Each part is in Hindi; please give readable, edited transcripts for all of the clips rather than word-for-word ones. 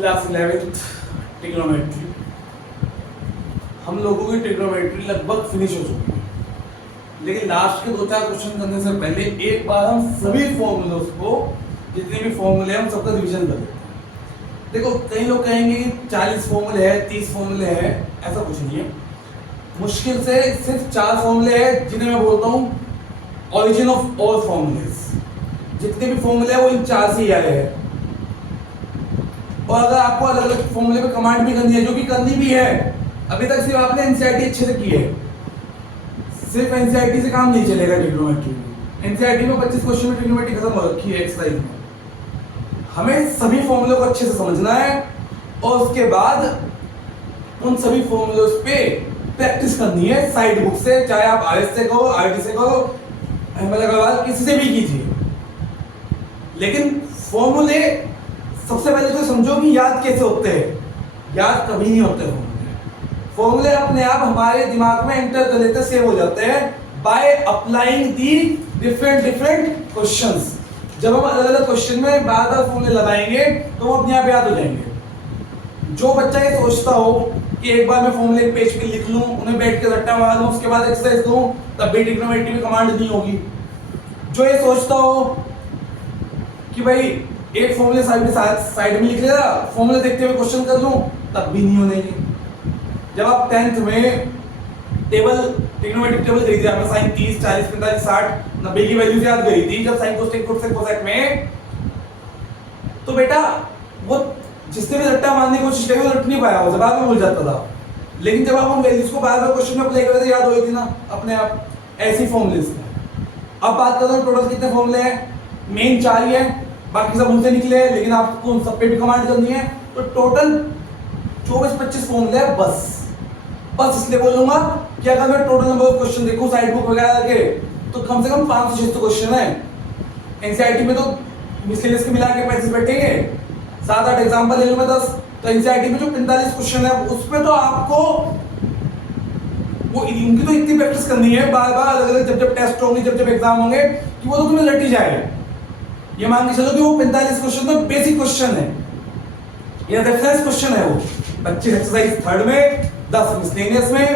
Class 11th trigonometry. हम लोगों की ट्रिग्नोमेट्री लगभग फिनिश हो चुकी है, लेकिन लास्ट के 2-4 क्वेश्चन करने से पहले एक बार हम सभी फॉर्मूलों को, जितने भी फॉर्मूले हैं, हम सबका रिवीजन कर लेते हैं। देखो, कई लोग कहेंगे कि 40 फॉर्मूले हैं, 30 फॉर्मूले हैं, ऐसा कुछ नहीं है। मुश्किल से सिर्फ 4 फॉर्मूले हैं जिन्हें मैं बोलता हूँ ऑरिजिन ऑफ ऑल फॉर्मूलेज। जितने भी फॉर्मूले हैं वो इन 4 से ही आए हैं। और अगर आपको अलग अलग फॉर्मूले पे कमांड भी करनी है, जो कि करनी भी है, अभी तक सिर्फ आपने एनसीईआरटी अच्छे से की है। सिर्फ एनसीईआरटी से काम नहीं चलेगा ट्रिग्नोमेट्री में। एनसीईआरटी में 25 क्वेश्चन में ट्रिग्नोमेट्री खत्म हो रखी है एक्सरसाइज में। हमें सभी फॉर्मूलों को अच्छे से समझना है और उसके बाद उन सभी फॉर्मूलों पे प्रैक्टिस करनी है साइड बुक से, चाहे आप आरएस से करो, आरटी से करो, अहमद अग्रवाल, किसी से भी कीजिए। लेकिन फॉर्मूले सबसे पहले तो समझो कि याद कैसे होते हैं। याद कभी नहीं होते फॉर्मूले अपने आप हमारे दिमाग में एंटर कर लेते, सेव हो जाते हैं by applying the different questions. जब हम अलग अलग क्वेश्चन में बार बार फॉर्मूले लगाएंगे तो वो अपने आप याद हो जाएंगे। जो बच्चा ये सोचता हो कि एक बार मैं फॉर्मूले एक पेज पे लिख लूं, उन्हें बैठ के रट्टा मार लूं, उसके बाद एक्सरसाइज करूं, तब भी ट्रिग्नोमेट्री में कमांड नहीं होगी। जो ये सोचता हो कि भाई एक फॉर्मूले साइड में लिख लेगा, फॉर्मूले देखते हुए क्वेश्चन कर लूं, तब भी नहीं होने। जब आप 10th में ट्रिग्नोमेट्रिक टेबल करी थी, आपने साइन 30, 40, 45, 60, 90 की वैल्यूज याद करी थी, जब साइन कोसेक कोसेक में, तो बेटा वो जिसने भी रट्टा मारने की कोशिश करी वो रट नहीं पाया, वो जवाब में भूल जाता था। लेकिन जब आप उन वैल्यूज को बार बार क्वेश्चन में अप्लाई करते याद हो गई थी ना अपने आप। ऐसी फॉर्मूलेज हैं। अब बात करते हैं टोटल कितने फॉर्मूले हैं। मेन 4 ही है, बाकी सब उनसे निकले हैं, लेकिन आपको उन सब पे भी कमांड करनी है। तो टोटल 24-25 फॉर्मूले हैं बस इसलिए बोलूंगा कि अगर मैं टोटल नंबर ऑफ क्वेश्चन देखूं साइड बुक वगैरह के, तो कम से कम 500-600 क्वेश्चन है। एनसीईआरटी में तो मिसलेनियस के मिला के 35 बैठेंगे, 7-8 एग्जांपल ले लूं मैं 10, तो एनसीईआरटी में जो 45 क्वेश्चन है उसमें तो आपको वो इनकी तो इतनी प्रैक्टिस करनी है बार बार अलग अलग, जब टेस्ट होंगे, जब एग्जाम होंगे, कि वो तो तुम्हें लट ही जाएगा। ये मान के चलो कि वो 45 क्वेश्चन तो बेसिक क्वेश्चन है, ये रेफरेंस क्वेश्चन है। वो 25 एक्सरसाइज थर्ड में, 10 मिसलेनियस में,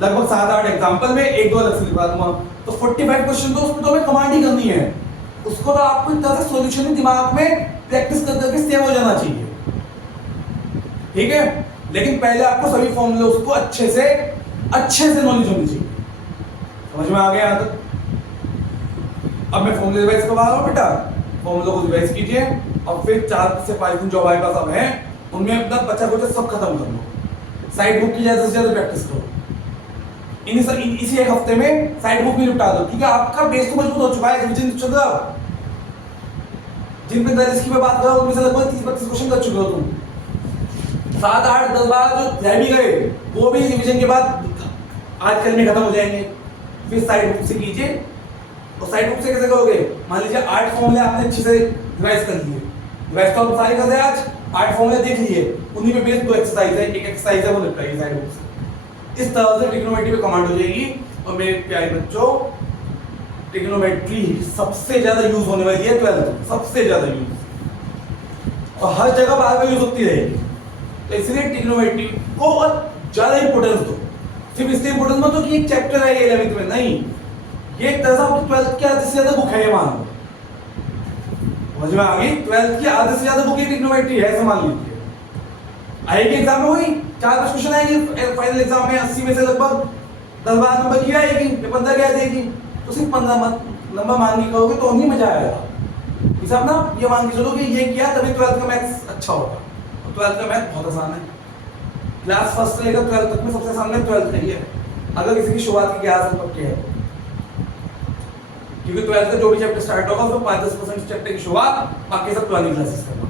लगभग 7-8 एग्जांपल में, 1-2 अलग से लिखवा दूंगा। तो 45 क्वेश्चन तो उसमें तो हमें कमांड ही करनी है। उसको तो आपको इस तरह से सॉल्यूशन दिमाग में प्रैक्टिस कर करके सेव हो जाना चाहिए, ठीक है। लेकिन पहले आपको सभी फॉर्मूले उसको अच्छे से नॉलेज होनी चाहिए। समझ में आ गया यहाँ तक? अब मैं फॉर्मूले रिवाइज करवा रहा हूँ बेटा, फॉर्मूले को रिवाइज कीजिए और फिर 4 से 5 दिन जो हमारे पास अब है उनमें अपना बचा कुचा सब खत्म कर लो। साइड बुक की ज्यादा से ज्यादा प्रैक्टिस करो। इसी एक हफ्ते में साइड बुक भी निपटा दो, क्योंकि आपका बेस तो मजबूत हो चुका है। रिवीजन चल रहा है। जिन 45 की मैं बात कर रहा हूं उनमें से लगभग 30-32 क्वेश्चन कर चुके हो तुम। 7-8-10 बार जो रह भी गए वो भी रिवीजन के बाद आज कल में खत्म हो जाएंगे। फिर साइड बुक से कीजिए। और साइड बुक से कैसे करोगे? मान लीजिए 8 फॉर्मूले आपने अच्छे से रिवाइज कर लिए। रिवाइज तो आप सारे कर रहे हैं आज, 8 फॉर्मूले देख लिए, उन्हीं में बेस 2 एक्सरसाइज है, एक एक्सरसाइज है वो निपटाइए साइड बुक से। इस तरह से ट्रिग्नोमेट्री पे कमांड हो जाएगी। और मेरे प्यारे बच्चों, ट्रिग्नोमेट्री सबसे ज्यादा यूज होने वाली है 12th, सबसे ज्यादा यूज, और हर जगह बार बार यूज होती रहेगी। तो इसलिए ट्रिग्नोमेट्री को और ज्यादा इंपोर्टेंस दो। सिर्फ इसलिए इंपोर्टेंस मत दो कि एक चैप्टर है 11th में, नहीं, ये एक तरह से आपकी 12th की आधे से ज्यादा बुक है। ये मान लो, समझ में आ गई? 12th की आधे से ज्यादा बुक ट्रिग्नोमेट्री है, मान लीजिए। आएगी एग्जाम में वही 4-5 क्वेश्चन आएगी फाइनल एग्जाम में, 80 में से लगभग 10-12 नंबर की आएगी, 15 क्या देगी, तो सिर्फ 15 नंबर मान के करोगे तो नहीं मजा आएगा। हिसाब ना ये मान के चलो कि ये किया तभी 12th का मैथ्स अच्छा होगा। 12th का मैथ बहुत आसान है। क्लास फर्स्ट से लेकर 12th तक में सबसे आसान मैथ 12th का ही है, अगर किसी की शुरुआत की 11 साल तक की है। क्योंकि 12th का जो भी चैप्टर स्टार्ट होगा उसमें 5-10% चैप्टर की शुरुआत, बाकी सब पुरानी क्लासेस करना।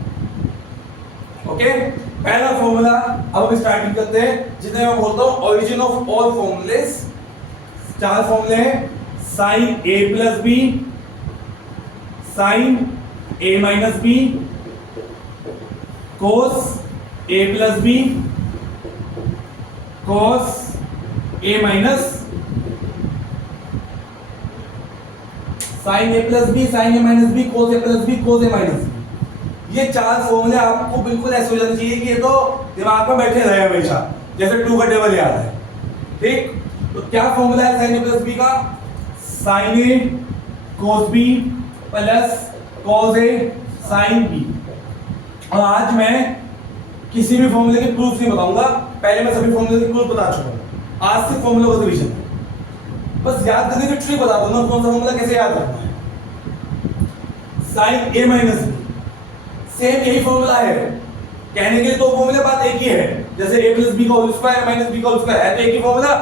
ओके, पहला फॉर्मूला अब हम स्टार्टिंग करते हैं, जिन्हें मैं बोलता हूं ओरिजिन ऑफ ऑल फॉर्मूलेस। 4 फॉर्मूले हैं, sine a plus B, sine a minus B, cos a plus B, cos a minus, sine a plus B, sine a minus B, cos a plus B, cos a minus B. ये चार फॉर्मूले आपको बिल्कुल ऐसे हो जाने चाहिए कि ये तो दिमाग में बैठे रहे हमेशा, जैसे 2 का टेबल याद है। ठीक, तो क्या फॉर्मूला है साइन ए प्लस बी का? Sine A cos B plus cos A sine B. और आज मैं किसी भी फॉर्मूले के प्रूफ नहीं बताऊंगा, पहले मैं सभी फॉर्मूले के प्रूफ बता चुका हूं। आज सिर्फ फॉर्मूले का रिवीजन, बस याद करने की ट्रिक बता दूंगा कौन सा फॉर्मूला कैसे याद रखना है। Sign A minus B, same यही फॉर्मूला है। कहने के लिए दो फॉर्मूले, बात एक ही है। जैसे a प्लस बी का होल स्क्वायर माइनस बी का होल स्क्वायर है तो एक ही फॉर्मूला,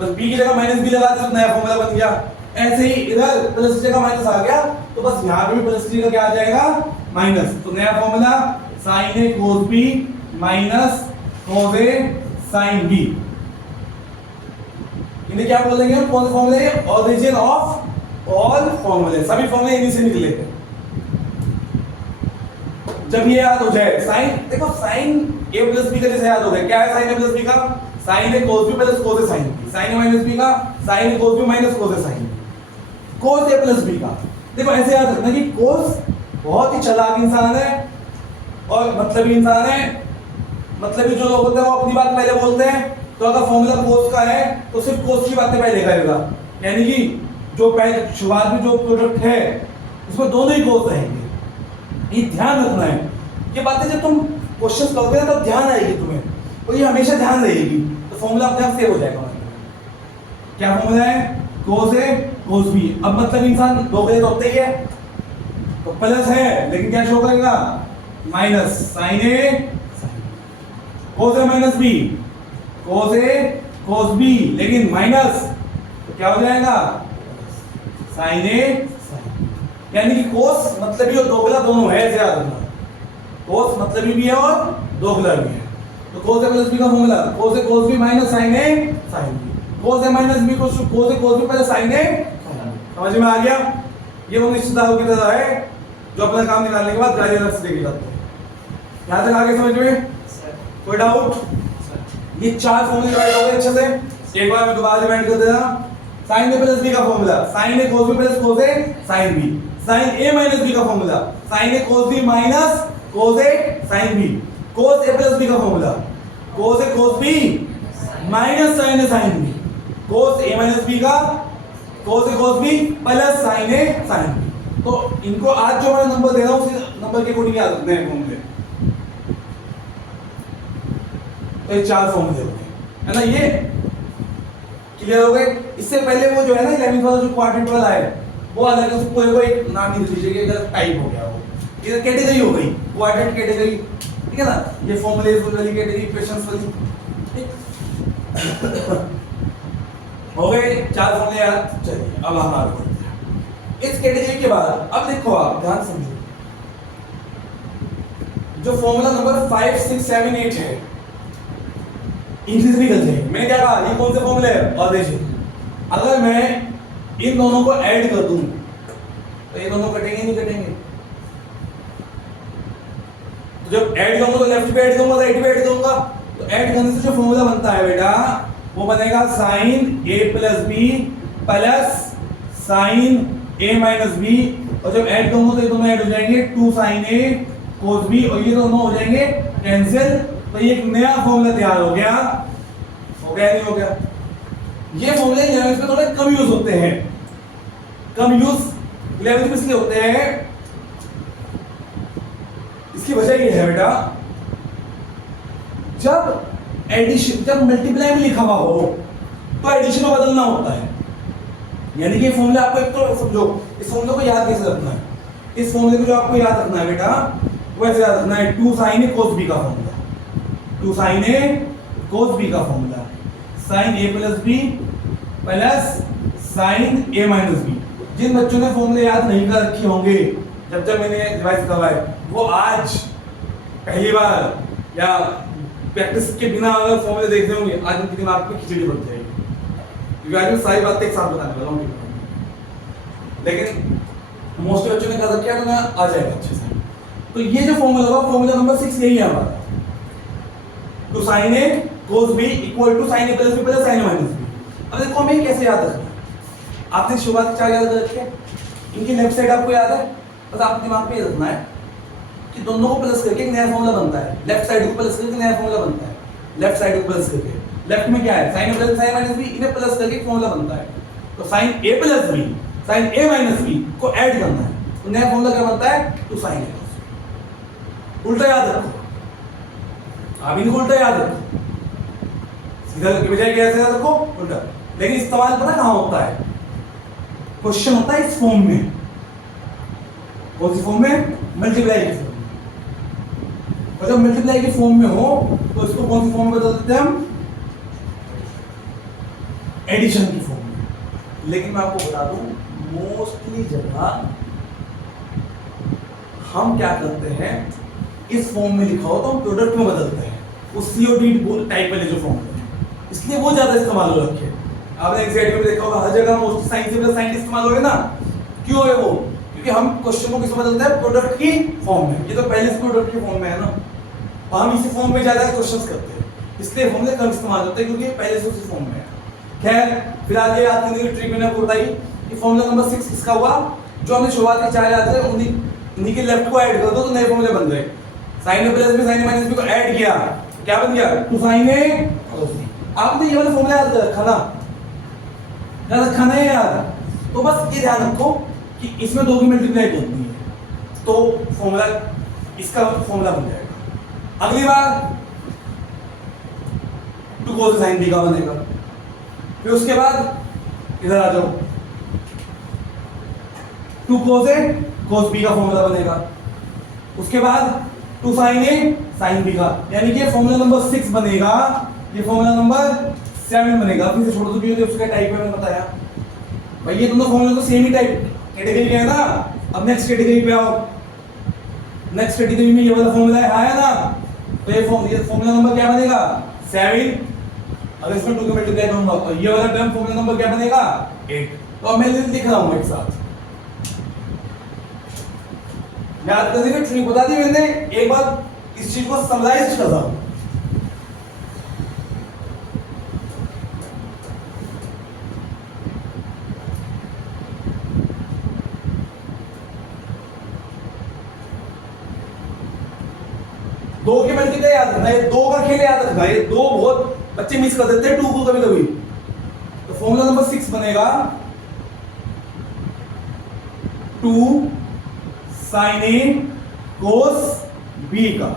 बस b की जगह माइनस बी लगा दिया, नया फॉर्मूला बन गया। ऐसे ही इधर प्लस की जगह माइनस आ गया तो बस यहां पे भी प्लस की जगह क्या आ जाएगा? माइनस। तो नया formula sin a cos b minus cos a sin b। इन्हें क्या बोलेंगे हम? कौन से फॉर्मूले? ओरिजिन ऑफ ऑल फॉर्मूले, सभी फॉर्मूले इन्हीं से निकले थे। जब ये याद हो जाए साइन, देखो साइन a प्लस b का जैसे याद हो गया, क्या है साइन a प्लस b का? Sine a cos b plus cos a sin b। Sine a minus b का sine a cos b minus cos a sin b। cos a plus b का देखो ऐसे याद रखना कि cos बहुत ही चालाक इंसान है और मतलबी इंसान है। मतलबी जो लोग होते हैं वो अपनी बात पहले बोलते हैं, तो अगर फॉर्मूला cos का है तो सिर्फ cos की बातें पहले करेगा, यानी कि जो पहले शुरुआत में जो प्रोडक्ट है उसमें दोनों ही cos रहेंगे। ये ध्यान रखना है, ये बातें जब तुम क्वेश्चंस करोगे ना तब ध्यान आएगी तुम्हें, और ये हमेशा ध्यान रहेगी, तो फॉर्मूला अपने आप सेव हो जाएगा। क्या फॉर्मूला है? cos a cos b। अब मतलब इंसान दो के लिए तो होता ही है, तो प्लस है लेकिन क्या शो करेगा? Minus sin a cos a minus b, cos a cos b लेकिन माइनस, तो क्या हो जाएगा? sin a यानी कि cos मतलबी और दोगला दोनों है, याद रखना। cos मतलबी भी है और दोगला भी है। तो cos a प्लस b का formula cos a cos b minus sin a sin b। cos a minus b को cos a cos b plus sin a, समझ में आ गया? ये वो निश्चिताओं की तरह है जो अपना काम निकालने के बाद गाड़ी अलग से देखे जाते हैं। यहाँ तक आगे समझ में? कोई डाउट? ये चार फॉर्मूले राइट हो गए अच्छे से। एक बार मैं दोबारा रिमाइंड कर देना। sin a प्लस b का formula sin a cos b plus cos a sin b। sin a minus b का formula sin a cos b minus cos a sin b। cos a plus b का formula cos a cos b minus sin a sin b। cos a minus b का cos a cos b plus sin a sin b। तो इनको आज जो मैं नंबर दे रहा हूं उसी नंबर के अकॉर्डिंग याद रखने हैं फॉर्मूले। तो ये चार फॉर्मूले हो गए, है ना? ये क्लियर हो गए। इससे पहले वो जो है ना 11th वाला जो क्वाड्रेंट वाला है वो अलग है, उसको पूरे को एक नाम नहीं दीजिए कि इधर टाइप हो गया, वो इधर कैटेगरी हो गई, क्वाड्रेंट कैटेगरी, ठीक है ना? ये फॉर्मूलेज वाली कैटेगरी, इक्वेशंस वाली, ठीक हो गए चार फॉर्मूले याद। चलिए अब हम आगे बढ़ते हैं इस कैटेगरी के बाद। अब देखो आप ध्यान समझो, जो फॉर्मूला नंबर 5 6 7 8 है इनसे भी गलत है। मैंने क्या कहा? ये कौन से फॉर्मूले है? और देखिए अगर मैं इन दोनों को ऐड कर दूं तो ये दोनों कटेंगे नहीं कटेंगे? तो जब ऐड करूंगा तो लेफ्ट पे ऐड करूंगा, राइट पे ऐड करूंगा, तो ऐड करने से जो फॉर्मूला बनता है बेटा वो बनेगा sin a plus b plus sin a minus b। और जब ऐड करूंगा तो ये दोनों ऐड हो जाएंगे 2 sin a cos b, और ये दोनों हो जाएंगे कैंसिल। तो ये एक नया फॉर्मूला तैयार हो गया। हो गया नहीं हो गया? ये फॉर्मूले 11th में थोड़े कम यूज होते हैं। कम यूज 11th में इसलिए होते हैं, इसकी वजह ये है बेटा, जब एडिशन, जब मल्टीप्लाई में लिखा हुआ हो तो एडिशन में बदलना होता है। यानी कि ये फॉर्मूला आपको एक तो समझो, इस फॉर्मूले को याद कैसे रखना है? इस फॉर्मूले को जो आपको याद रखना है बेटा वो ऐसे याद रखना है, 2 sin a cos b का फॉर्मूला, 2 sin a cos b का formula sin a plus b plus sin a minus b। जिन बच्चों ने फॉर्मूले याद नहीं कर रखे होंगे जब मैंने रिवाइज करवाए, वो आज पहली बार या प्रैक्टिस के बिना अगर फॉर्मूले देख रहे होंगे, आज उनके दिमाग में खिचड़ी बन जाएगी, क्योंकि आज मैं सारी बातें एक साथ बताने वाला हूँ। लेकिन मोस्ट बच्चों ने कर रखा है तो मैं आ जाएगा अच्छे से। तो ये जो फॉर्मूला होगा, फॉर्मूला नंबर 6 यही है हमारा, 2 sin a cos b equal to sin a plus b plus sin a minus b। अब देखो हमें कैसे याद रखना है? आपने शुरुआत क्या याद रखी है? इनकी लेफ्ट साइड आपको याद है, बस आप दिमाग में रखना है। कि दोनों को प्लस करके एक नया फॉर्मूला बनता है, लेफ्ट साइड को प्लस करके नया फॉर्मूला बनता है, लेफ्ट साइड को प्लस करके, लेफ्ट में क्या है sign A plus sign minus B, इन्हें प्लस करके एक फॉर्मूला बनता है। तो sign A plus B, sign A minus B को ऐड करना है, तो नया फॉर्मूला क्या बनता है, टू साइन ए। उल्टा याद रखो, आप इनको उल्टा याद रखो, सीधा के बजाय कैसे याद रखो, उल्टा। लेकिन इस्तेमाल पता कहां होता है, क्वेश्चन होता है इस फॉर्म में, कौन सी फॉर्म में, मल्टीप्लाई की फॉर्म में। और जब मल्टीप्लाई की फॉर्म में हो तो इसको कौन सी फॉर्म में बदल देते हैं हम, एडिशन की फॉर्म में। लेकिन मैं आपको बता दूं मोस्टली जगह हम क्या करते हैं, इस फॉर्म में लिखा हो तो हम प्रोडक्ट में बदलते हैं, उस सीओडी टाइप वाले जो फॉर्म है, इसलिए वो ज्यादा इस्तेमाल हो रखे। आपने एग्जैक्ट में देखा होगा हर जगह most sign c plus sign इस्तेमाल हो रहे ना, क्यों है वो, क्योंकि हम क्वेश्चन को किसमें बदलते हैं, प्रोडक्ट की फॉर्म में। ये तो पहले से प्रोडक्ट की फॉर्म में है ना, हम इसी फॉर्म में ज्यादा क्वेश्चंस करते हैं, इसलिए फॉर्मूले कम इस्तेमाल होते हैं क्योंकि पहले से उसी फॉर्म में है। खैर फिलहाल ये याद करने की ट्रिक मैंने आपको बताई कि फॉर्मूला नंबर 6 किसका हुआ, जो हमने शुरुआत के चार याद है उन्हीं के लेफ्ट को ऐड कर दो तो नए फॉर्मूले बन गए। Sign A plus B sign A minus B को ऐड किया, क्या बन गया, टू साइन ए। आपने ये वाला फॉर्मूला याद रखा ना, याद रखा ना याद, तो बस ये ध्यान रखो कि इसमें दो की मल्टीप्लाई करनी है तो फॉर्मूला, इसका फॉर्मूला बन जाएगा। अगली बार टू कोस साइन बी का बनेगा, फिर उसके बाद इधर आ जाओ, two cos A cos B का फॉर्मूला बनेगा, उसके बाद two sine A sine B का, यानी कि फॉर्मूला नंबर 6 बनेगा, ये फॉर्मूला नंबर 7 बनेगा। फिर से छोड़ दो क्योंकि उसका टाइप है मैंने बताया भाई, ये दोनों फॉर्मूला तो सेम ही टाइप कैटेगरी के है ना। अब नेक्स्ट कैटेगरी पे आओ, नेक्स्ट कैटेगरी में ये वाला फॉर्मूला आया ना, तो ये फॉर्मूला नंबर क्या बनेगा, 7। अगर इसमें 2 को मल्टीप्लाई करूंगा तो ये वाला टर्म फॉर्मूला नंबर क्या बनेगा, 8। तो अब मैं लिख रहा हूं एक साथ, याद करने की ट्रिक बता दी मैंने, एक बार इस चीज को समराइज कर रहा हूं। दो के मल्टीप्लाई याद रखना, ये दो का खेल याद रखना, ये दो बहुत बच्चे मिस कर देते हैं 2 को कभी कभी। तो फॉर्मूला नंबर 6 बनेगा 2 साइन ए कोस बी का,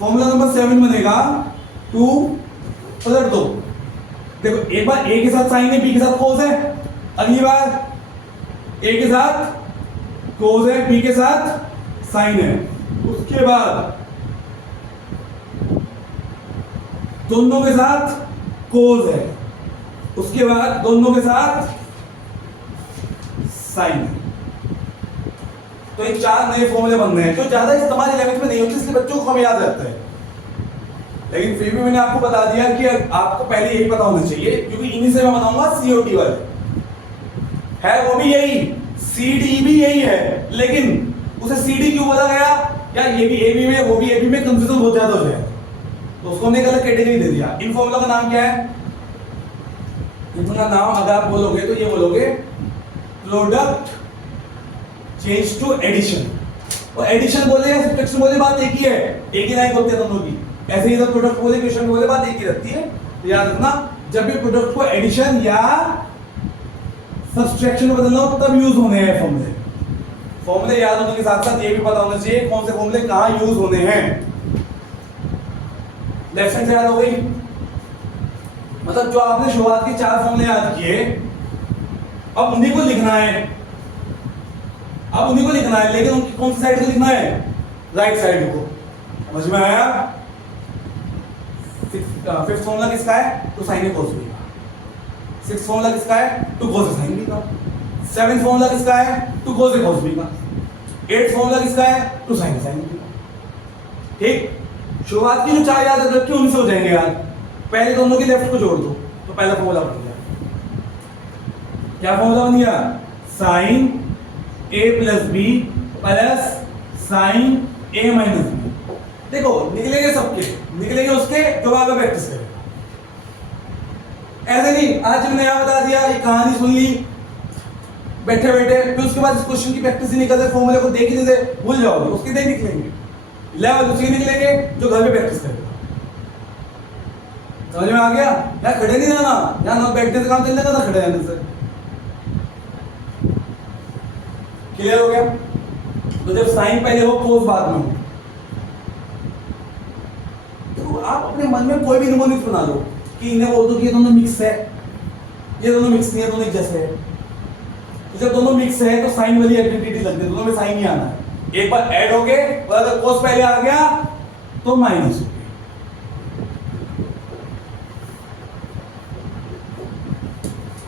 फॉर्मूला नंबर 7 बनेगा 2 पलट दो, देखो एक बार ए के साथ साइन है, बी के साथ कोस है, अगली बार ए के साथ कोस है, बी के साथ साइन है, उसके बाद दोनों के साथ कोस है, उसके बाद दोनों के साथ साइन है। तो ये 4 नए फॉर्मूले बन रहे हैं जो ज्यादा इस्तेमाल 11th में नहीं होते, इसलिए बच्चों को हमें याद रहता है। लेकिन फिर भी मैंने आपको बता दिया कि आपको पहले यही पता होना चाहिए, क्योंकि इन्हीं से मैं बनाऊंगा सीओटी वाले, है वो भी यही, सीडी भी यही है, लेकिन उसे सीडी क्यों बोला गया, या ये भी एबी में वो भी एबी में कंफ्यूजन बहुत ज्यादा हो जाएगा, तो उसको हमने गलत कैटेगरी दे दिया। इन फॉर्मूला का नाम क्या है, इनका नाम अगर आप बोलोगे तो ये बोलोगे प्रोडक्ट चेंज टू एडिशन, और एडिशन बोले या सब्ट्रैक्शन बोले बात एक ही है, एक ही लाइन होती है दोनों की। ऐसे ही जब प्रोडक्ट बोले क्वेश्चन बोले बात एक ही रहती है, तो याद रखना जब भी प्रोडक्ट को एडिशन या सब्ट्रैक्शन में बदलना हो तब यूज होने हैं फॉर्मूले। फॉर्मूले याद होने के साथ साथ ये भी पता होना चाहिए कौन से फॉर्मूले कहां यूज होने हैं। लेफ्ट हैंड से याद हो गई, मतलब जो आपने शुरुआत के 4 फॉर्मूले याद किए, अब उन्हीं को लिखना है, अब उन्हीं को लिखना है, लेकिन उनकी कौन सी साइड को लिखना है, राइट साइड को। समझ में आया। फिफ्थ फॉर्मूला किसका है, two sine A cos B का। सिक्स्थ फॉर्मूला किसका है, टू कोस साइन बी का। सेवेंथ फॉर्मूला किसका है, two cos A cos B का। एट्थ फॉर्मूला किसका है, two sine A sine B का। ठीक, शुरुआत की जो 4 याद रखी उनसे हो जाएंगे याद। पहले दोनों के लेफ्ट को जोड़ दो तो पहला फॉर्मूला बन गया। क्या फॉर्मूला बन गया, sign A plus B plus sine A minus B. देखो निकलेंगे सबके, निकलेंगे उसके जो आगे प्रैक्टिस करेगा। ऐसे नहीं आज मैंने यहाँ बता दिया, ये कहानी सुन ली बैठे बैठे, फिर उसके बाद इस क्वेश्चन की प्रैक्टिस ही नहीं करते, फॉर्मूले को देख ही नहीं दे, भूल जाओगे, उसके देख निकलेंगे। लेवल उसी निकलेंगे जो घर पे प्रैक्टिस करेगा। समझ में आ गया? यहाँ खड़े नहीं रहना, यहाँ ना बैठने से काम चलने का, ना खड़े रहने से। क्लियर हो गया? तो जब साइन पहले हो कोस बाद में हो, तो आप अपने मन में कोई भी निमोनिक्स बना लो कि इन्हें बोल दो कि ये दोनों मिक्स है, ये दोनों मिक्स नहीं है, दोनों एक जैसे है। तो जब दोनों मिक्स है तो साइन वाली आइडेंटिटी लगती है, दोनों में साइन ही आना है। एक बार ऐड हो गए और अगर कोस पहले आ गया तो माइनस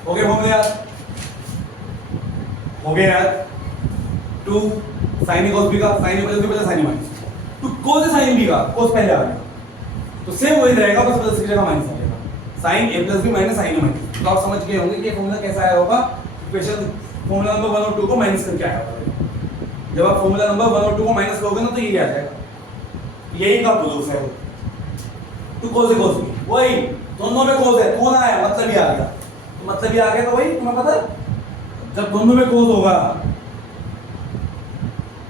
हो गया। हो गया यार। Two sine A cos B का, sine A plus B plus sine A minus two cos A sine B का, कोस पहले आ गया तो सेम वही रहेगा, बस प्लस की जगह माइनस आ जाएगा। Sign A plus B minus sign A minus. तो आप समझ गए होंगे कि ये फॉर्मूला कैसा आया होगा। इक्वेशन फॉर्मूला नंबर 1 और 2 को माइनस करके आया होगा। जब आप फॉर्मूला नंबर 1 और 2 को माइनस करोगे ना तो ये आ जाएगा। यही का प्रूफ है वो। To cos A cos B, वही दोनों में कोस है, कौन आया मतलब ये आ गया। तो मतलब ये आ गया तो वही तुम्हें पता है, जब दोनों में कोस होगा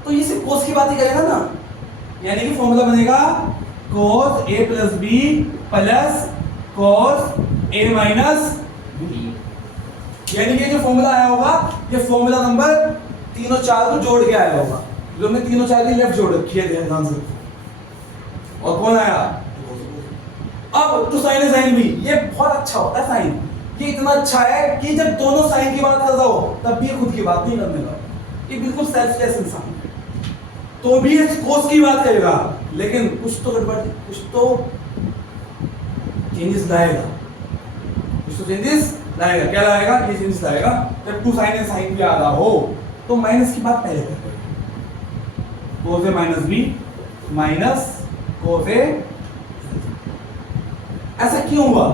तो ये सिर्फ कोस की बात ही करेगा ना, यानी कि फॉर्मूला बनेगा cos a plus B plus cos a minus B. यानी कि जो फॉर्मूला आया होगा ये फॉर्मूला नंबर 3 और 4 को जोड़ के आया होगा, जो हमने 3 और 4 की लेफ्ट जोड़ रखी है ध्यान से। और कौन आया? अब तो साइन है साइन बी, ये बहुत अच्छा होता है साइन। ये इतना अच्छा है कि जब दोनों साइन की बात कर रहा हो तब भी ये खुद की बात नहीं करने लगा। ये बिल्कुल सेल्फलेस इंसान है, तो भी कोस की बात करेगा, लेकिन कुछ तो गड़बड़, कुछ तो चेंजेस लाएगा, कुछ तो चेंजेस लाएगा। क्या लाएगा? ये चेंजेस लाएगा। जब टू साइन है साइन बी आ रहा हो तो माइनस की बात पहले करेगा। कोस ए माइनस बी माइनस कोस ए। ऐसा क्यों हुआ?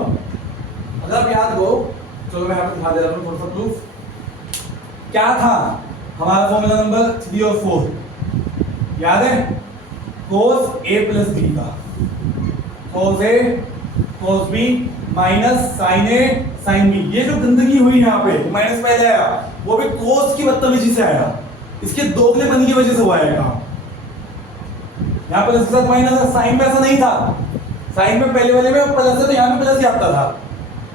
अगर आप याद हो, चलो मैं यहाँ पे दिखा दे रहा हूँ थोड़ा सा प्रूफ। क्या था हमारा फॉर्मूला नंबर 3 और 4 याद है? कोस ए प्लस बी का, कोस A cos B minus sign A sine B. ये जो गंदगी हुई यहाँ पे माइनस पहले आया, वो भी कोस की बदतमीजी से आया, इसके दोगलेपन की वजह से हुआ है काम। यहाँ प्लस के साथ माइनस है, साइन में ऐसा नहीं था। साइन में पहले वाले में प्लस है तो यहाँ पे प्लस ही आता था।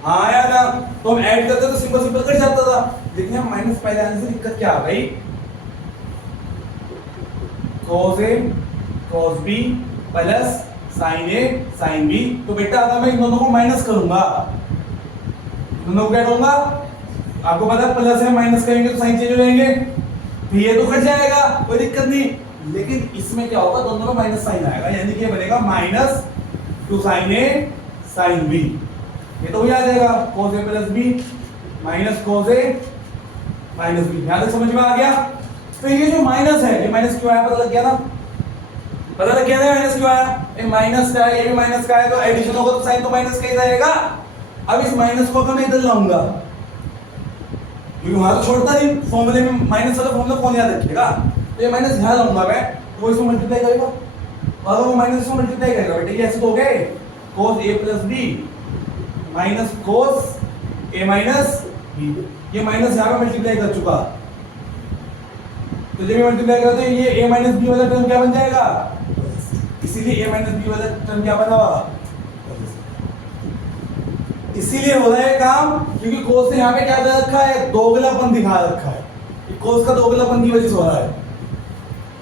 हाँ यार ना, तो हम ऐड करते तो सिंपल सिंपल कट जाता था, लेकिन हम माइनस पहले आने से दिक्कत क्या आ गई? cos a cos b plus sin a sin b। तो बेटा अगर मैं इन दोनों को माइनस करूंगा, दोनों को क्या करूंगा? आपको पता है प्लस है, माइनस करेंगे तो साइन चेंज हो जाएंगे, तो ये तो कट जाएगा, कोई दिक्कत नहीं। लेकिन इसमें क्या होगा? दोनों में माइनस साइन आएगा, यानी कि ये बनेगा minus two sine A sine B. ये तो वही आ जाएगा cos a plus B minus cos a minus B. यहां तक समझ में आ गया? तो ये जो माइनस है, ये माइनस क्यों आया? पता लग गया ना? पता लग गया ना माइनस क्यों आया? ये माइनस का है, ये भी माइनस का है, तो एडिशन होगा तो साइन तो माइनस का ही रहेगा। अब इस माइनस को मैं इधर लाऊंगा, क्योंकि वहां तो छोड़ता नहीं, फॉर्मूले में माइनस वाला फॉर्मूला कौन याद रखेगा? तो ये माइनस यहां लाऊंगा मैं, तो इसको मल्टीप्लाई करेगा, और वो माइनस को मल्टीप्लाई करेगा। बेटा ये ऐसे तो हो गए cos a plus B minus cos a minus B. ये माइनस यहाँ पे मल्टीप्लाई कर चुका, तो जब ये मल्टीप्लाई करते हैं ये a माइनस बी वाला टर्म क्या बन जाएगा? इसीलिए a माइनस बी वाला टर्म क्या बना हुआ? इसीलिए हो रहा है काम, क्योंकि cos ने यहाँ पे क्या दे रखा है? दोगलापन दिखा रखा है। ये cos का दोगलापन की वजह से हो रहा है,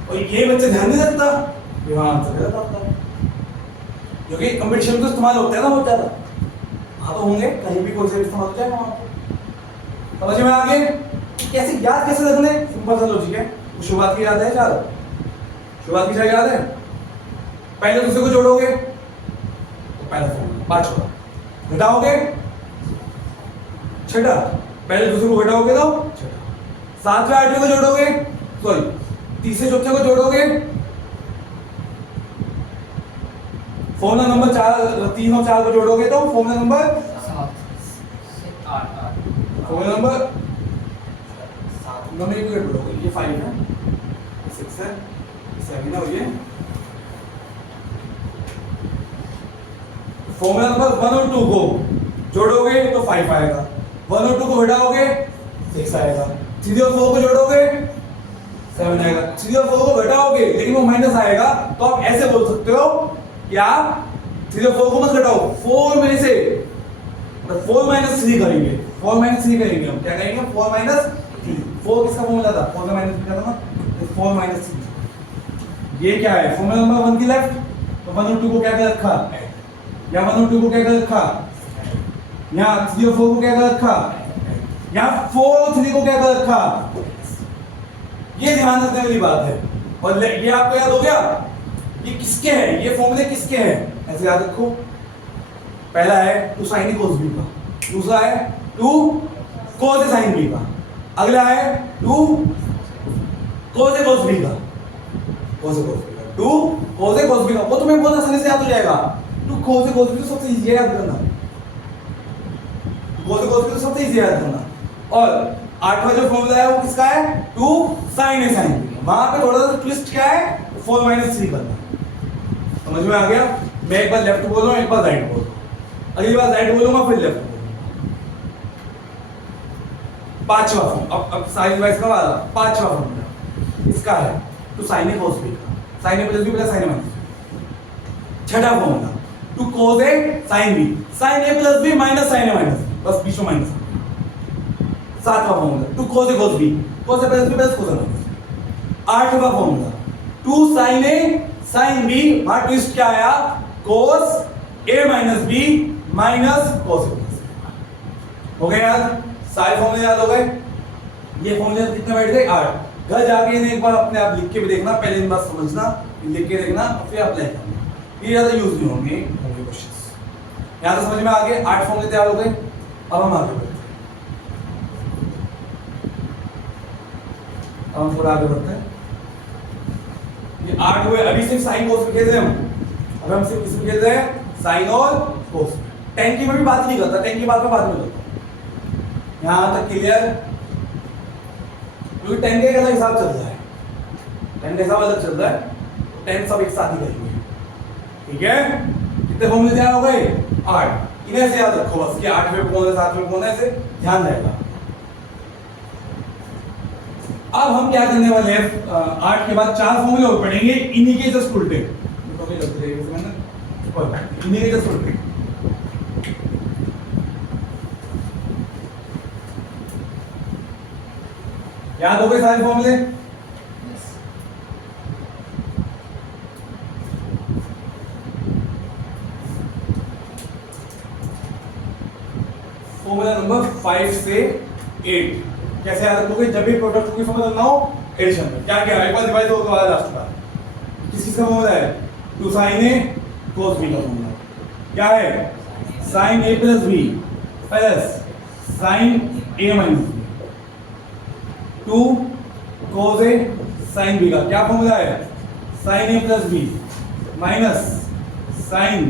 और ये बच्चे ध्यान नहीं रखता, ये वहां आंसर गलत आता है, क्योंकि कंपटीशन में तो इस्तेमाल होता है ना बहुत ज्यादा। हाँ तो होंगे, कहीं भी कोई से इस्तेमाल हो जाएगा वहां पे। समझ में आ गए? कैसे याद कैसे रखने? सिंपल सा लॉजिक है। शुरुआत की याद है? चार शुरुआत की याद है? पहले दूसरे को जोड़ोगे तो पहला फॉर्मूला, पांचवा घटाओगे छठा, पहले दूसरे को घटाओगे तो छठा, सातवें आठवें को जोड़ोगे, सॉरी तीसरे चौथे को जोड़ोगे, फॉर्मूला नंबर 3 और 4 को जोड़ोगे तो फॉर्मूला नंबर 8, फॉर्मूला नंबर 7 दोनों एक जोड़ोगे, ये 5 है, 6 है, 7 है, और ये फॉर्मूला नंबर 1 और 2 को जोड़ोगे तो 5 आएगा, 1 और 2 को घटाओगे 6 आएगा, 3 और 4 को जोड़ोगे 7 आएगा। 3 और 4 को घटाओगे लेकिन वो माइनस आएगा, तो आप ऐसे बोल सकते हो कि आप 3 और 4 को मत घटाओ, 4 में से 4 माइनस 3 करेंगे, 4 माइनस 3 करेंगे हम, क्या करेंगे 4 माइनस 3। 4 किसका फॉर्मूला था, 4 का माइनस 3 था ना, तो 4 माइनस 3 ये क्या है, फॉर्मूला नंबर 1 की लेफ्ट, तो 1 और 2 को क्या कर रखा, या 1 और 2 को क्या कर रखा, यहाँ 3 और 4 को क्या कर रखा, यहाँ 4 और 3 को क्या कर रखा। ये ध्यान रखने वाली बात है। और ये आपको याद हो गया, ये किसके हैं, ये फॉर्मूले किसके हैं, ऐसे याद रखो। पहला है 2 sin a cos b का, दूसरा है 2 cos a sin b का, अगला है 2 cos a cos b का, 2 cos a cos b का, वो तुम्हें बहुत आसानी से याद हो जाएगा। 2 cos a cos b तो सबसे इजी याद करना, cos a cos b तो सबसे इजी याद करना। और 8वां जो फॉर्मूला है वो किसका है, 2 sin a sin b। वहां पे थोड़ा सा ट्विस्ट क्या है, 4 माइनस 3 करना। समझ में आ गया। मैं एक बार लेफ्ट बोल रहा हूं, एक बार राइट बोल रहा हूं, अगली बार राइट बोलूंगा फिर लेफ्ट बोलूंगा। 5वां फॉर्मूला, अब साइज वाइज का वाला 5वां फॉर्मूला इसका है 2 sin a cos b का, sin a plus b plus sin a minus b। 6वां formula 2 cos a sin b, sin a plus b minus sin a minus b, बस बीच में माइनस। 7वां formula 2 cos a cos b, cos a plus b plus cos a minus b। 8वां formula 2 sin a sin b, वहां ट्विस्ट क्या आया, cos a minus b minus cos a plus b। हो गए याद, सारे फॉर्मूले याद हो गए। ये फॉर्मूले कितने बैठ गए, 8। घर जाके इन्हें एक बार अपने आप लिख के भी देखना, पहले इन बात समझना, लिख के देखना और फिर अप्लाई करना, ये ज्यादा यूज नहीं होंगे क्वेश्चंस। यहां तो समझ में आ गए, 8 फॉर्मूले तैयार हो गए। अब हम आगे बढ़ते हैं, अब हम थोड़ा आगे बढ़ते हैं। ये 8 हुए, अभी सिर्फ साइन कोस पे खेल रहे हैं हम, अब हम सिर्फ इसमें खेल रहे हैं साइन और कोस। टेन की में भी बात नहीं करता, टेन की बात में बाद में करता हूं। यहां तक क्लियर, क्योंकि टेन का एक अलग हिसाब चल रहा है, टेन का हिसाब अलग चल रहा है, टेन सब एक साथ ही करेंगे, ठीक है। कितने फॉर्मूले तैयार हो गए, 8। इन्हें से याद रखो बस कि 8वें कौन है 7वें कौन है, से ध्यान रहेगा। अब हम क्या करने वाले हैं, 8 के बाद 4 फॉर्मूले और पढ़ेंगे, इन्हीं के जस्ट उल्टे, इन्हीं के जस्ट उल्टे। याद हो गए सारे फॉर्मूले, फॉर्मूला नंबर 5 से 8 कैसे याद रखोगे, जब भी प्रोडक्ट की फॉर्मूला ना हो एडिशन में क्या क्या है, एक बार डिवाइड होकर वाला लास्ट का किस का फॉर्मूला है, 2 sin a cos b का फॉर्मूला क्या है, sin a plus b plus sin a minus b, 2 cos a sin b का क्या फॉर्मूला है, sin a plus b minus sin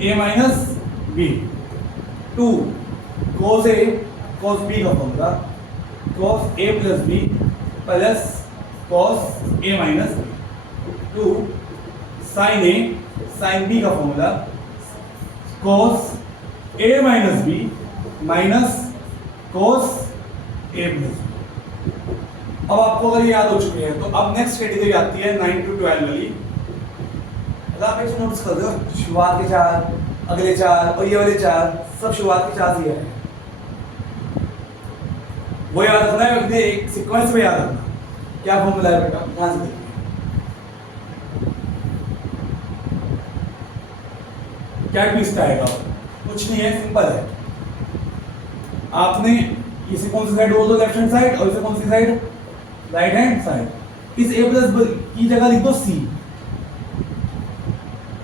a minus b, 2 cos a cos b का formula cos a plus b plus cos a minus b, 2 sin a sin b का formula cos a minus b minus cos a plus b। अब आपको अगर ये याद हो चुकी है तो अब नेक्स्ट कैटेगरी आती है 9 to 12 वाली। अगर आप एक नोट्स कर दो, शुरुआत के 4, अगले 4 और ये वाले 4 सब शुरुआत के 4 ही है, वो याद रखना है, एक सीक्वेंस में याद रखना क्या फॉर्मूला है बेटा, ध्यान से देखिए। क्या ट्विस्ट आएगा, कुछ नहीं है, सिंपल है। आपने इसे कौन सी साइड बोल दो, लेफ्ट हैंड साइड, और इसे कौन सी साइड, राइट हैंड साइड। इस a प्लस की जगह लिख दो c,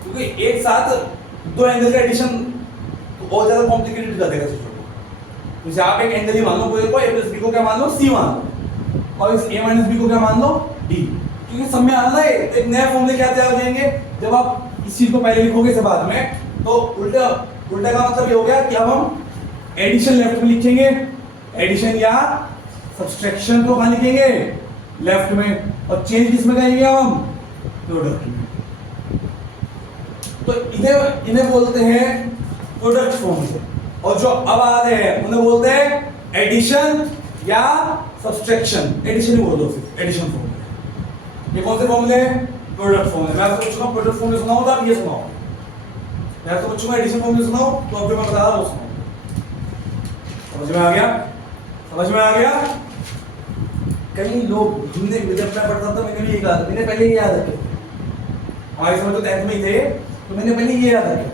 क्योंकि एक साथ दो एंगल का एडिशन और ज्यादा कॉम्प्लिकेटेड कर देगा चीजों को। जैसे आप एक एंगल ही मान लो, पूरे को a प्लस b को क्या मान लो, c मान लो, और इस a माइनस b को क्या मान लो, d। क्योंकि सब में आना है, एक नया फॉर्मूले क्या तैयार हो जाएंगे जब आप इस चीज को पहले लिखोगे से बाद में, तो उल्टा उल्टा का मतलब ये हो गया कि अब हम एडिशन लेफ्ट में लिखेंगे, एडिशन या सब्सट्रैक्शन को कहां लिखेंगे, लेफ्ट में, और चेंज किस में करेंगे हम, प्रोडक्ट में। तो इन्हें बोलते हैं प्रोडक्ट फॉर्मूले, और जो अब आ रहे हैं उन्हें बोलते हैं एडिशन या सब्सट्रैक्शन। एडिशन ही बोल दो, सिर्फ एडिशन फॉर्मूला। ये कौन से फॉर्मूले हैं? प्रोडक्ट फॉर्मूले। मैं आपसे पूछूंगा प्रोडक्ट फॉर्मूले सुनाओ तो आप ये सुनाओ, मैं आपसे पूछूंगा एडिशन फॉर्मूले सुनाओ तो अब जो मैं बता रहा हूँ वो सुनाओ। समझ में आ गया? समझ में आ गया? कई लोग हिंदी में जब मैं पढ़ता था मैंने भी ये कहा था, मैंने पहले ये याद रखे, हमारे समय तो 10th में ही थे तो मैंने पहले ये याद रखे,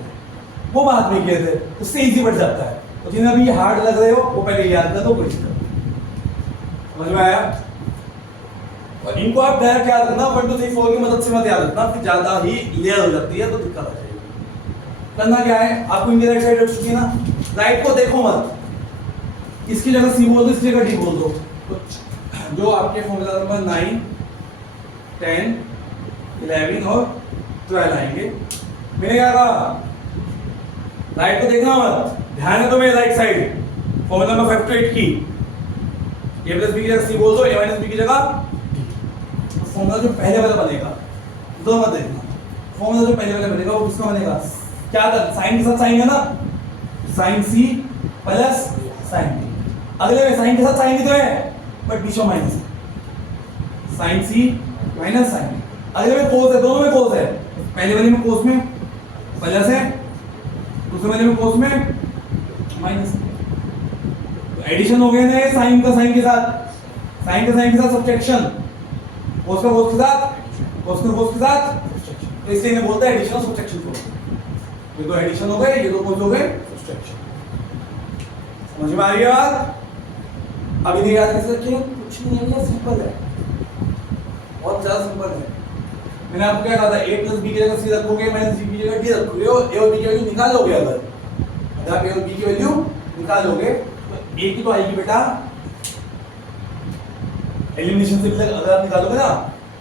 वो बाद में किए थे, उससे इजी बढ़ जाता है। तो जिन्हें अभी ये हार्ड लग रहे हो वो पहले याद कर दो, कोई समझ में आया? और इनको आप डायरेक्ट याद रखना, 1 2 3 4 की मदद से मत याद रखना, फिर ज्यादा ही क्लियर हो जाती है तो दिक्कत आ जाएगी। करना क्या है, आपको इनकी राइट साइड रख चुकी है ना, राइट को देखो मत, इसकी जगह सी बोल दो, इसकी जगह डी बोल दो। तो जो आपके फॉर्मूला नंबर 9 10 11 और 12 आएंगे, मैंने क्या कहा, राइट को देखना मत, ध्यान है तो मेरे right side formula number 5 to 8 की a प्लस बी की जगह सी बोल दो, a माइनस बी की जगह तो फॉर्मूला जो पहले वाला बनेगा दो मत देखना, फॉर्मूला जो पहले वाला बनेगा वो किसका बनेगा, क्या था, साइन के साथ साइन है ना, साइन सी प्लस साइन डी, अगले में साइन के साथ साइन भी तो है बट बीच में माइनस है, sign c minus sine D, अगले में कोस है, दोनों में कोस है, पहले वाले में कोस में प्लस है, दूसरे वाले में कोस में माइनस। तो एडिशन हो गया ना, साइन का साइन के साथ, साइन का साइन के साथ सब्ट्रैक्शन, कोस का कोस के साथ, कोस का कोस के साथ सब्ट्रैक्शन, तो इसलिए इन्हें बोलते हैं एडिशन और सब्ट्रैक्शन को। ये दो एडिशन हो गए, ये दो कोस हो गए सब्ट्रैक्शन। समझ में आ रही है बात? अब इन्हें याद कैसे रखें? कुछ नहीं है, ये सिंपल है, बहुत ज्यादा सिंपल है। मैंने आपको क्या कहा था, a प्लस बी की जगह सी रखोगे, माइनस b की जगह d रखोगे, और a और b की वैल्यू निकालोगे, अगर आप a और b की वैल्यू निकालोगे तो a की तो आएगी बेटा एलिमिनेशन से पहले, अगर आप निकालोगे ना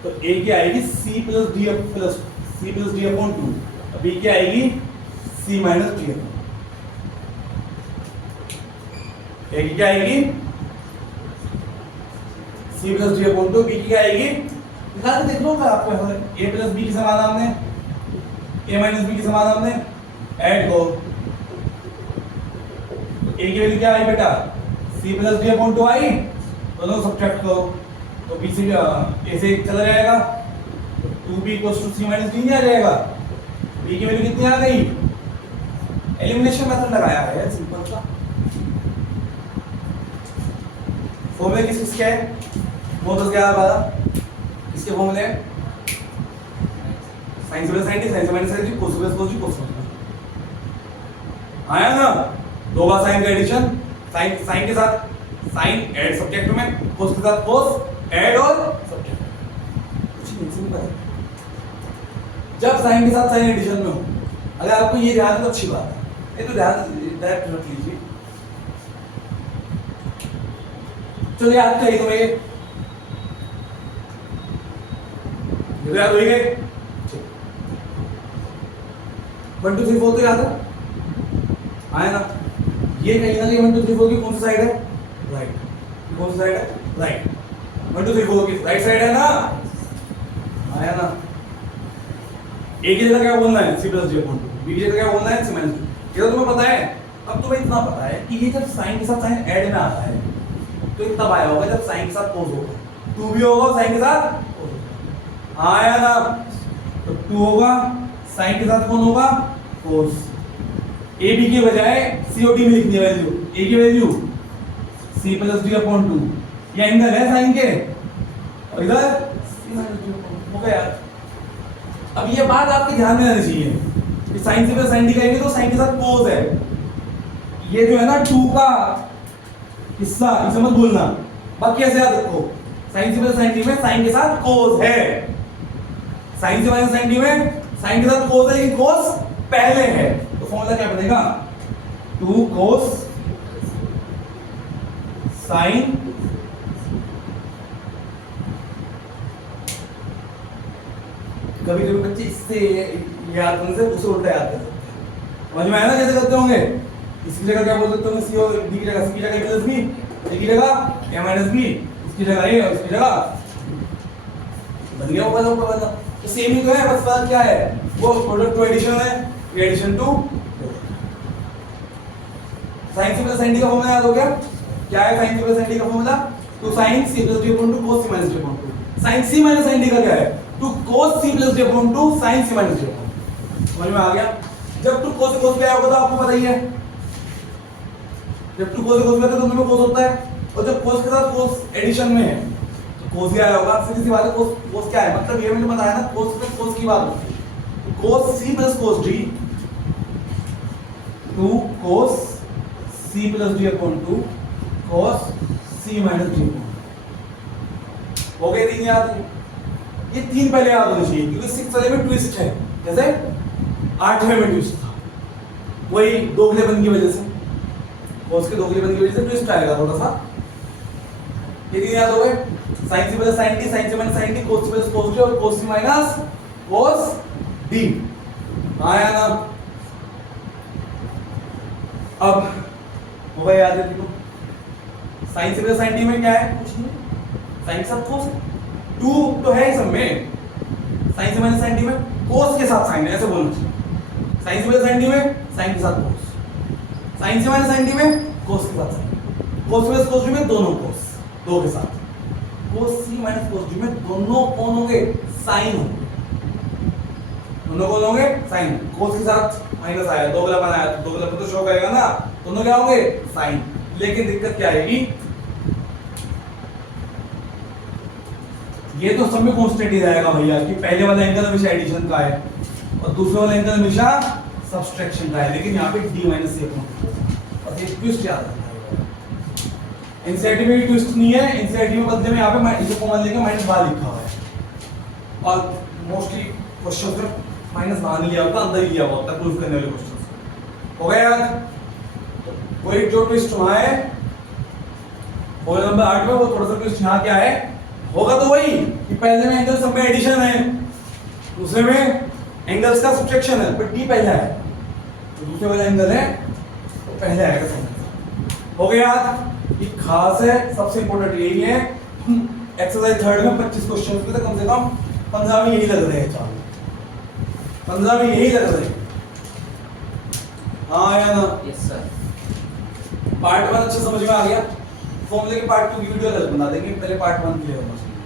तो a की आएगी c plus d upon 2, b की आएगी c माइनस d। a की क्या आएगी c plus d upon 2, b की क्या आएगी, निकाल के देख लो आपको, a प्लस बी की समाधान में a माइनस बी की समाधान में ऐड करो, a की वैल्यू क्या आई बेटा, c प्लस d अपॉन 2 आई, दोनों सब्ट्रैक्ट करो तो b से a से चला जाएगा, 2b equals to c minus d नहीं आ जाएगा, b की वैल्यू कितनी आ गई, एलिमिनेशन मेथड लगाया है सिंपल सा। फॉर्मूले किस किसके है, 9 10 11 12 इसके फॉर्मूले साइन से साइन डी, साइन से माइनस साइन डी, कोस से कोस डी, कोस से आया ना, दो बार साइन का एडिशन, साइन साइन के साथ साइन ऐड सब्जेक्ट में, कोस के साथ कोस ऐड और सब्जेक्ट, कुछ नहीं, सिंपल है। जब साइन के साथ साइन एडिशन में हो, अगर आपको ये ध्यान है तो अच्छी बात है, ये तो ध्यान डायरेक्ट रख लीजिए। चलो याद करिए तो ये तो याद हो ही गए, 1 2 3 4 तो याद है, आया ना, ये कहीं ना कहीं 1 2 3 4 की कौन सी साइड है, राइट, कौन सी साइड है, राइट, 1 2 3 4 की राइट साइड है ना, आया ना। a की जगह क्या बोलना है, c plus d upon 2, b की जगह क्या बोलना है, c माइनस d, ये तो तुम्हें पता है। अब तुम्हें इतना पता है कि ये जब साइन के साथ साइन ऐड में आता है तो ये तब आया होगा जब साइन के साथ कोस होगा, 2 भी होगा साइन के साथ कोस होगा, आया ना, तो 2 होगा साइन के साथ कौन होगा, कोस, ए बी के बजाय सी और डी में लिखनी है वैल्यू, ए की value c plus d upon 2, ये एंगल है साइन के, और इधर c माइनस d हो गया। अब ये बात आपके ध्यान में आनी चाहिए कि साइन से साइन डी करेंगे तो साइन के साथ कोस है, ये जो है ना 2 का हिस्सा, इसे मत भूलना, बाकी ऐसे याद रखो, sign c plus sine D में साइन के साथ कोस है, साइन से माइनस साइन डी में साइन के साथ कोस है, लेकिन कोस पहले है, तो फॉर्मूला क्या बनेगा, 2 कोस साइन कभी कभी बच्चे इससे याद करने से उसे उल्टा याद करते हैं, समझ में आया ना कैसे करते होंगे। इसकी जगह क्या बोल सकते होंगे, सी और डी की जगह सी की जगह प्लस बी, ए की जगह ए माइनस बी, इसकी जगह ए और इसकी जगह बन गया ऊपर ऊपर वाला, तो सेम ही तो है, बस बात क्या है, वो प्रोडक्ट टू एडिशन है, addition to sine c plus sine d का फॉर्मूला याद हो गया, क्या है sine c plus sine d का फॉर्मूला, 2 sin c plus d upon 2 cos c minus d upon 2, sine c minus sine d का क्या है? Two cos c plus d upon two sine c minus d upon. समझ में आ गया? जब टू कोस से कोस पे आया होगा तो आपको पता ही है, जब टू कोस से कोस पे आता है तो दोनों में कोस होता है, और जब कोस के साथ कोस एडिशन में है तो कोस भी आया होगा। सीधी सी बात है, कोस कोस क्या है? मतलब ये मैंने बताया ना, कोस प्लस कोस की बात होती है। Cos c plus cos d, two cos c plus d upon two cos c minus d upon. हो गए तीन याद? ये तीन पहले याद होने चाहिए क्योंकि 6 वाले में ट्विस्ट है, जैसे 8वें में ट्विस्ट था, वही दोगलेपन की वजह से, कोस के दोगलेपन की वजह से ट्विस्ट आएगा थोड़ा सा। ये तीन याद हो गए? साइन सी plus sine d, sine c minus sine d, cos c plus cos d और cos c minus cos D. आया ना? अब हो गया याद है देखो, साइन सी प्लस साइन डी में क्या है? कुछ नहीं, साइन के साथ कोस, टू तो है ही सब में, साइन से माइनस साइन डी में कोस के साथ साइन है, ऐसे बोलना चाहिए। साइन से माइनस साइन डी में साइन के साथ कोस, साइन से माइनस साइन डी में कोस के साथ साइन, कोस प्लस कोस डी में दोनों कोस, दो के साथ, कोस सी माइनस कोस डी में दोनों कौन होंगे? साइन होंगे, दोनों कौन होंगे? साइन। कोस के साथ माइनस आया, दोगलापन आया तो दोगलापन तो शो करेगा ना, दोनों क्या होंगे? साइन। लेकिन दिक्कत क्या आएगी? ये तो सब में कांस्टेंट ही रहेगा भैया कि पहले वाला एंगल हमेशा एडिशन का है और दूसरे वाला एंगल हमेशा सब्सट्रैक्शन का है, लेकिन यहाँ पे d माइनस से और ये ट्विस्ट याद रखना है। एनसीईआरटी में भी ट्विस्ट नहीं है, एनसीईआरटी में बदले में यहाँ पे इसे कॉमन लेके माइनस बाहर लिखा हुआ है और मोस्टली क्वेश्चन में माइनस बाहर नहीं लिया होता, अंदर ही लिया हुआ होता है प्रूफ करने वाले क्वेश्चन। हो गया याद? वही जो ट्विस्ट वहां है फॉर्मूला नंबर 8 में, वो थोड़ा सा ट्विस्ट यहाँ क्या है होगा, तो वही कि पहले में एंगल सब में एडिशन है, दूसरे में एंगल्स का सब्ट्रैक्शन है, पर डी पहला है तो दूसरे वाला एंगल है तो पहले आएगा सब। हो गया याद? ये खास है, सबसे इंपॉर्टेंट यही है। एक्सरसाइज 3 में 25 क्वेश्चन पे तो कम से कम 15 में यही लग रहे हैं, चार 15 में यही लग रहे हैं। हाँ या ना? Yes sir. पार्ट 1 अच्छा समझ में आ गया? फॉर्मूले के पार्ट 2 की वीडियो अलग बना देंगे, पहले पार्ट 1 क्लियर होना चाहिए,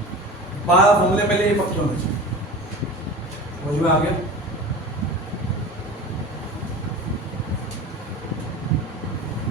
12 फॉर्मूले पहले ये पक्के होने चाहिए। समझ में आ गया?